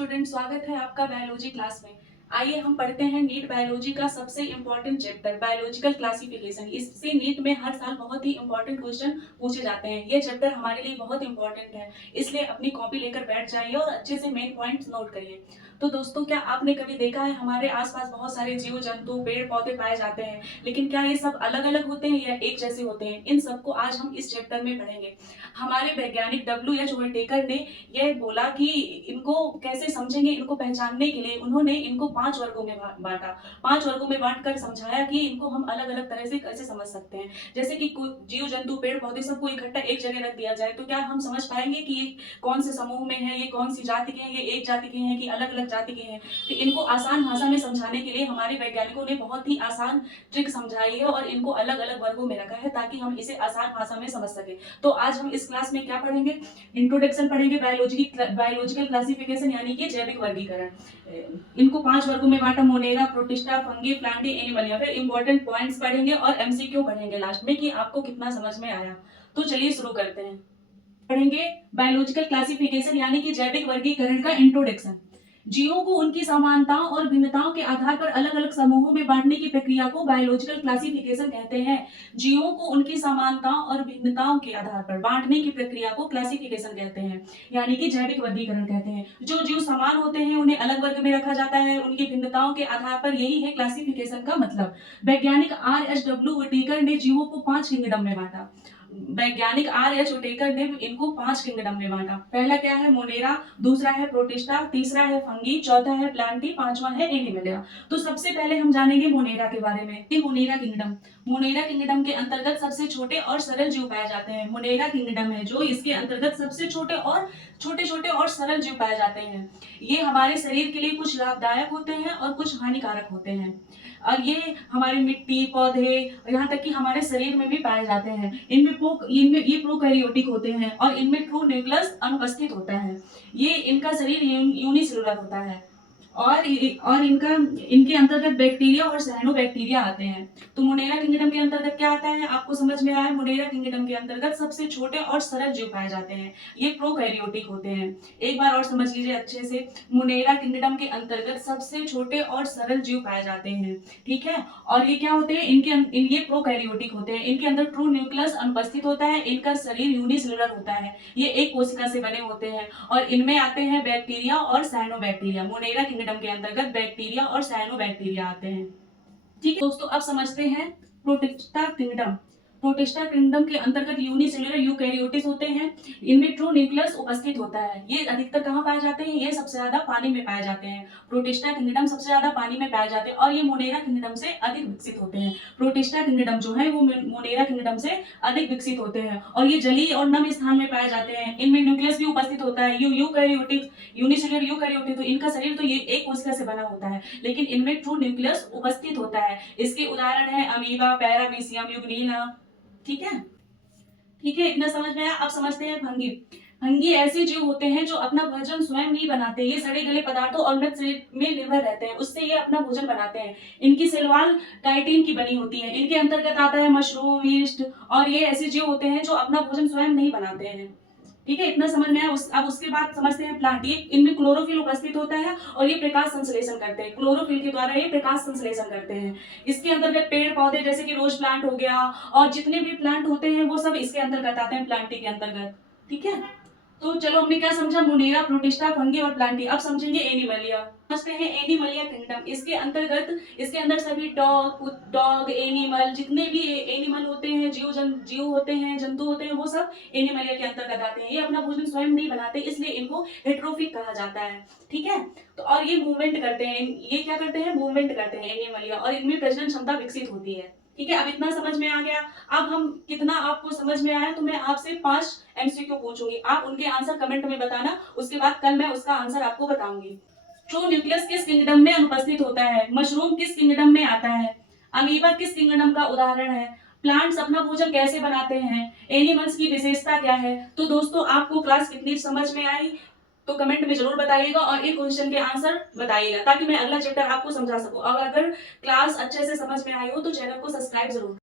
Student, स्वागत है आपका बायोलॉजी क्लास में। आइए हम पढ़ते हैं नीट बायोलॉजी का सबसे इम्पोर्टेंट चैप्टर बायोलॉजिकल क्लासिफिकेशन। इससे नीट में हर साल बहुत ही इम्पोर्टेंट क्वेश्चन पूछे जाते हैं। ये चैप्टर हमारे लिए बहुत इंपॉर्टेंट है, इसलिए अपनी कॉपी लेकर बैठ जाइए और अच्छे से मेन पॉइंट्स नोट करिए। तो दोस्तों, क्या आपने कभी देखा है हमारे आसपास बहुत सारे जीव जंतु पेड़ पौधे पाए जाते हैं, लेकिन क्या ये सब अलग अलग होते हैं या एक जैसे होते हैं? इन सबको आज हम इस चैप्टर में पढ़ेंगे। हमारे वैज्ञानिक W.H. होल्टेकर ने यह बोला कि इनको कैसे समझेंगे, इनको पहचानने के लिए उन्होंने इनको 5 वर्गों में बांटा। 5 वर्गों में बांटकर समझाया कि इनको हम अलग अलग तरह से कैसे समझ सकते हैं। जैसे कि जीव जंतु पेड़ पौधे सबको इकट्ठा एक जगह रख दिया जाए तो क्या हम समझ पाएंगे कि ये कौन से समूह में है, ये कौन सी जाति के हैं, ये एक जाति के हैं कि अलग अलग जाति के हैं? तो इनको आसान भाषा में समझाने के लिए हमारे वैज्ञानिकों ने बहुत ही आसान ट्रिक समझाई है और इनको अलग अलग वर्गों में रखा है ताकि हम इसे आसान भाषा में समझ सके। तो आज हम इस क्लास में क्या पढ़ेंगे? इंट्रोडक्शन पढ़ेंगे, बायोलॉजिकल क्लासिफिकेशन यानी कि जैविक वर्गीकरण। इनको 5 वर्गों में बांटा: Monera, protista, fungi, Plantae, Animalia. फिर इंपॉर्टेंट पॉइंट्स पढ़ेंगे और एमसीक्यू पढ़ेंगे लास्ट में कि आपको कितना समझ में आया। तो चलिए शुरू करते हैं। पढ़ेंगे बायोलॉजिकल क्लासिफिकेशन यानी कि जैविक वर्गीकरण का इंट्रोडक्शन। जीवों को उनकी समानताओं और भिन्नताओं के आधार पर अलग अलग समूहों में बांटने की प्रक्रिया को बायोलॉजिकल क्लासिफिकेशन कहते हैं। जीवों को उनकी समानताओं और भिन्नताओं के आधार पर बांटने की प्रक्रिया को क्लासिफिकेशन कहते हैं, यानी कि जैविक वर्गीकरण कहते हैं। जो जीव समान होते हैं उन्हें अलग वर्ग में रखा जाता है, उनकी भिन्नताओं के आधार पर। यही है क्लासिफिकेशन का मतलब। वैज्ञानिक R.H.W. होल्टेकर ने जीवों को 5 किंगडम में बांटा। वैज्ञानिक R.H. होल्टेकर ने इनको 5 किंगडम में बांटा। पहला क्या है? मोनेरा, दूसरा है प्रोटिस्टा, तीसरा है फंगी, चौथा है प्लांटी, पांचवा है एनिमलिया। तो सबसे पहले हम जानेंगे मोनेरा के बारे में। मोनेरा किंगडम, मोनेरा किंगडम के अंतर्गत सबसे छोटे और सरल जीव पाए जाते हैं। मोनेरा किंगडम है जो इसके अंतर्गत सबसे छोटे छोटे और सरल जीव पाए जाते हैं। ये हमारे शरीर के लिए कुछ लाभदायक होते हैं और कुछ हानिकारक होते हैं, और ये हमारे मिट्टी, पौधे, यहाँ तक कि हमारे शरीर में भी पाए जाते हैं। इनमें ये प्रोकैरियोटिक होते हैं और इनमें ट्रू न्यूक्लियस अनुपस्थित होता है। ये इनका शरीर यूनिसेलुलर होता है और इनके अंतर्गत बैक्टीरिया और साइनोबैक्टीरिया आते हैं। तो मोनेरा किंगडम के अंतर्गत क्या आता है? आपको समझ में आया? मोनेरा किंगडम के अंतर्गत सबसे छोटे और सरल जीव पाए जाते हैं। ये प्रोकैरियोटिक होते हैं। एक बार और समझ लीजिए अच्छे से। मोनेरा किंगडम के अंतर्गत सबसे छोटे और सरल जीव पाए जाते हैं, ठीक है। और ये क्या होते हैं? ये प्रोकैरियोटिक होते हैं। इनके अंदर ट्रू न्यूक्लियस अनुपस्थित होता है। इनका शरीर यूनिसेलुलर होता है। ये एक कोशिका से बने होते हैं और इनमें आते हैं बैक्टीरिया और साइनोबैक्टीरिया। मोनेरा किंगडम के अंतर्गत बैक्टीरिया और साइनोबैक्टीरिया आते हैं, ठीक है दोस्तों। अब समझते हैं प्रोटिस्टा किंगडम। प्रोटिस्टा किंगडम के अंतर्गत यूनिसेलुलर यूकैरियोटिस होते हैं। इनमें ट्रू न्यूक्लियस उपस्थित होता है। ये अधिकतर कहाँ पाए जाते हैं? ये सबसे ज्यादा पानी में पाए जाते हैं। प्रोटिस्टा किंगडम सबसे ज्यादा पानी में पाए जाते हैं और ये मोनेरा किंगडम से अधिक विकसित होते हैं। प्रोटिस्टा किंगडम जो है वो मोनेरा किंगडम से अधिक विकसित होते हैं और ये जलीय और नम स्थान में पाए जाते हैं। इनमें न्यूक्लियस भी उपस्थित होता है। यूकैरियोटिक, यूनिसेलुलर यूकैरियोटिक, तो इनका शरीर तो ये एक कोशिका से बना होता है, लेकिन इनमें ट्रू न्यूक्लियस उपस्थित होता है। इसके उदाहरण है अमीबा, पैरामीशियम, युग्निला, ठीक है। ठीक है, इतना समझ में आया? अब समझते हैं फंगी। फंगी ऐसे जीव होते हैं जो अपना भोजन स्वयं नहीं बनाते। ये सड़े गले पदार्थों और मृत शरीर में निर्भर रहते हैं, उससे ये अपना भोजन बनाते हैं। इनकी सेलवाल काइटिन की बनी होती है। इनके अंतर्गत आता है मशरूम, यीस्ट, और ये ऐसे जीव होते हैं जो अपना भोजन स्वयं नहीं बनाते हैं, ठीक है। इतना समझ में आया? अब उसके बाद समझते हैं प्लांट। ये इनमें क्लोरोफिल उपस्थित होता है और ये प्रकाश संश्लेषण करते हैं। क्लोरोफिल के द्वारा ये प्रकाश संश्लेषण करते हैं। इसके अंतर्गत पेड़ पौधे जैसे कि रोज प्लांट हो गया और जितने भी प्लांट होते हैं वो सब इसके अंतर्गत आते हैं, प्लांटी के अंतर्गत, ठीक है। तो चलो हमने क्या समझा? मोनेरा, प्रोटिस्टा, फंगी और प्लांटी। अब समझेंगे एनिमलिया। समझते हैं एनिमलिया किंगडम। इसके अंदर सभी डॉग एनिमल, जितने भी एनिमल होते हैं, जीव होते हैं, जंतु होते हैं, वो सब एनिमलिया के अंतर्गत आते हैं। ये अपना भोजन स्वयं नहीं बनाते, इसलिए इनको हेट्रोफिक कहा जाता है, ठीक है। तो और ये मूवमेंट करते हैं। ये क्या करते हैं? मूवमेंट करते हैं एनिमलिया, और इनमें प्रजनन क्षमता विकसित होती है, ठीक है। अब इतना समझ में आ गया। अब हम कितना आपको समझ में आया तो मैं आपसे 5 एमसीक्यू पूछूंगी, आप उनके आंसर कमेंट में बताना। उसके बाद कल मैं उसका आंसर आपको बताऊंगी। ट्रू न्यूक्लियस किस किंगडम में अनुपस्थित होता है? मशरूम किस किंगडम में आता है? अमीबा किस किंगडम का उदाहरण है? प्लांट्स अपना भोजन कैसे बनाते हैं? एनिमल्स की विशेषता क्या है? तो दोस्तों, आपको क्लास कितनी समझ में आई तो कमेंट में जरूर बताइएगा और एक क्वेश्चन के आंसर बताइएगा, ताकि मैं अगला चैप्टर आपको समझा सकूं। और अगर क्लास अच्छे से समझ में आई हो तो चैनल को सब्सक्राइब जरूर करें।